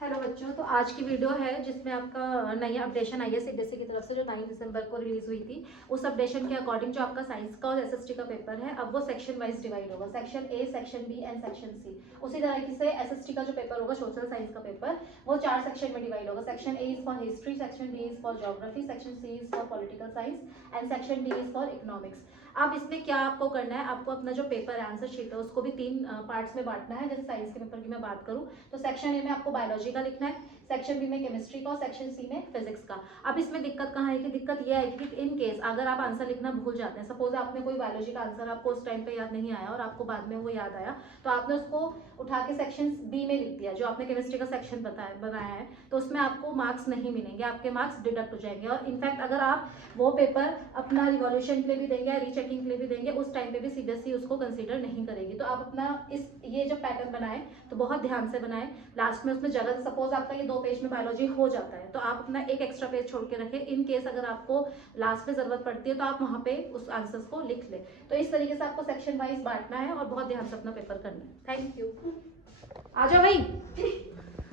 Hello बच्चों, तो आज की वीडियो है जिसमें आपका नई अपडेशन आई है सीबीएसई की तरफ से जो 9 दिसंबर को रिलीज हुई थी। उस अपडेशन के अकॉर्डिंग जो आपका साइंस का और एसएसटी का पेपर है, अब वो सेक्शन वाइज डिवाइड होगा, section A, section B and section C. उसी तरह से एसएसटी का जो पेपर होगा, सोशल साइंस का पेपर, वो 4 सेक्शन में डिवाइड होगा। Section A is for history, section B is for geography, section C is for political science and section D is for economics. अब इसमें क्या आपको करना है, आपको अपना जो पेपर आंसर शीट है उसको भी 3 पार्ट्स में बांटना है। जैसे साइंस के पेपर की मैं बात करूँ तो सेक्शन ए में आपको बायोलॉजी का लिखना है, सेक्शन बी में केमिस्ट्री का और सेक्शन सी में फिजिक्स का। अब इसमें दिक्कत कहाँ है कि दिक्कत यह है कि इन केस अगर आप आंसर लिखना भूल जाते हैं, सपोज आपने कोई बायोलॉजी का आंसर आपको उस टाइम पे याद नहीं आया और आपको बाद में वो याद आया, तो आपने उसको उठा के सेक्शन बी में लिख दिया जो आपने केमिस्ट्री का सेक्शन बनाया है, तो उसमें आपको मार्क्स नहीं मिलेंगे, आपके मार्क्स डिडक्ट हो जाएंगे। और इनफैक्ट अगर आप वो पेपर अपना रिवॉल्यूशन के लिए भी देंगे या रीचेकिंग के लिए भी देंगे, उस टाइम पे भी सीबीएसई उसको कंसीडर नहीं करेगी। तो आप अपना ये जब पैटर्न बनाए तो बहुत ध्यान से बनाए। लास्ट में उसमें जगह, सपोज आपका ये 2 पेज में बायोलॉजी हो जाता है तो आप अपना एक एक्स्ट्रा पेज छोड़ के रखें, इन केस अगर आपको लास्ट में जरूरत पड़ती है तो आप वहां पे उस आंसर्स को लिख ले। तो इस तरीके से आपको सेक्शन वाइज बांटना है और बहुत ध्यान से अपना पेपर करना है। Thank you. आ जाओ भाई।